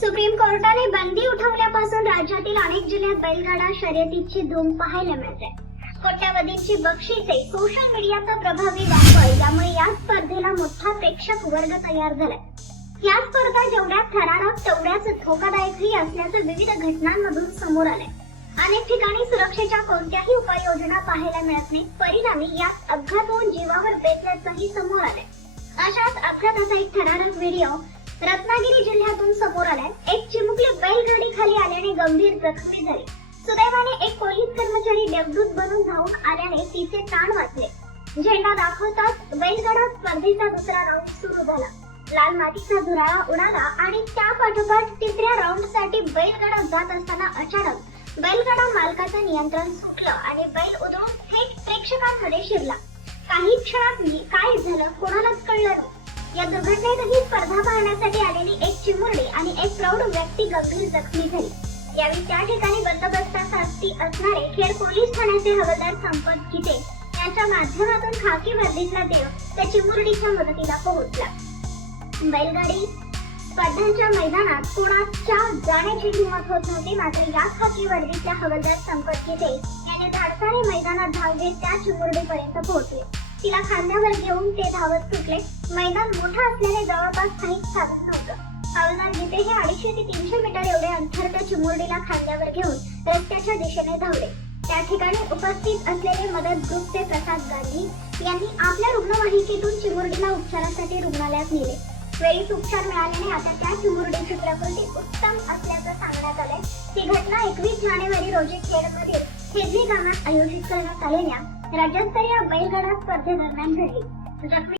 Supreme कोर्टाने बंदी उठवल्यापासून राज्यातील अनेक जिल्ह्यात बैलगाडा शर्यतीची धूम पाहायला मिळते. कोट्यावधींची बक्षिसे, सोशल मीडियाचा प्रभावी वापर यामुळे या स्पर्धेला मोठा प्रेक्षक वर्ग तयार झालाय. या स्पर्धा जेवढ्या थरारक तेवढ्याच धोकादायकही असल्याचं विविध घटनांमधून समोर आलंय. अनेक ठिकाणी सुरक्षेच्या कोणत्याही उपाययोजना पाहायला मिळत नाही. परिणामी यात अपघात होऊन जीवावर बेतल्याचंही समोर आलंय. अशाच अपघाताचा एक थरारक व्हिडिओ रत्नागिरी जिल्ह्यातून समोर आलाय. एक चिमुकली बैलगाडी खाली आल्याने गंभीर जखमी झाली. सुदैवाने एक पोलीस कर्मचारी देवदूत बनून धावून आल्याने तिचे प्राण वाचले. झेंडा दाखवताच बैलगाडा स्पर्धेचा दुसरा राऊंड सुरू झाला. लाल मातीचा धुराळा उडाला आणि त्या पाठोपाठ तिसऱ्या राऊंडसाठी बैलगाडा जात असताना अचानक बैलगाडा मालकाचं नियंत्रण सुटलं आणि बैल उधळून थेट प्रेक्षकांमध्ये शिरला. काही क्षणात काय झालं कोणालाच कळलं नाही. या दुर्घटनेतही स्पर्धा पाहण्यासाठी आलेली एक चिमुरडी आणि एक प्रौढ व्यक्ती गंभीर जखमी झाली. यावेळी त्या ठिकाणी बंदोबस्तासाठी असणारे खेड पोलीस ठाण्याचे हवालदार संपत गीते यांच्या माध्यमातून खाकी वर्दीतला देव त्या चिमुरडीच्या मदतीला पोहोचला. बैलगाडी स्पर्धांच्या मैदानात कोणाच्या जाण्याची हिंमत होत नव्हती. मात्र या खाकी वर्दीतल्या हवालदार संपत गीते यांनी धाडसाने मैदानात धाव घेत त्या चिमुरडीपर्यंत पोहोचले. तिला खांद्यावर घेऊन ते धावत सुटले. मैदान मोठं असल्याने जवळपास काहीच साधन नव्हतं. हवालदार गीते हे 250 ते 300 मीटर एवढे अंतर त्या चिमुरडीला खांद्यावर घेऊन रस्त्याच्या दिशेने धावले. त्या ठिकाणी उपस्थित असलेले मदत ग्रुपचे प्रसाद गांधी यांनी आपल्या रुग्णवाहिकेतून चिमुरडीला उपचारासाठी रुग्णालयात नेले. वेळीच उपचार मिळाल्याने आता त्या चिमुरडीची प्रकृती उत्तम असल्याचं सांगण्यात आलंय. ही घटना 21 जानेवारी रोजी खेडमधील हेदरी गावात आयोजित करण्यात आलेल्या राज्यस्तरीय बैलगाडा स्पर्धेदरम्यान घडली.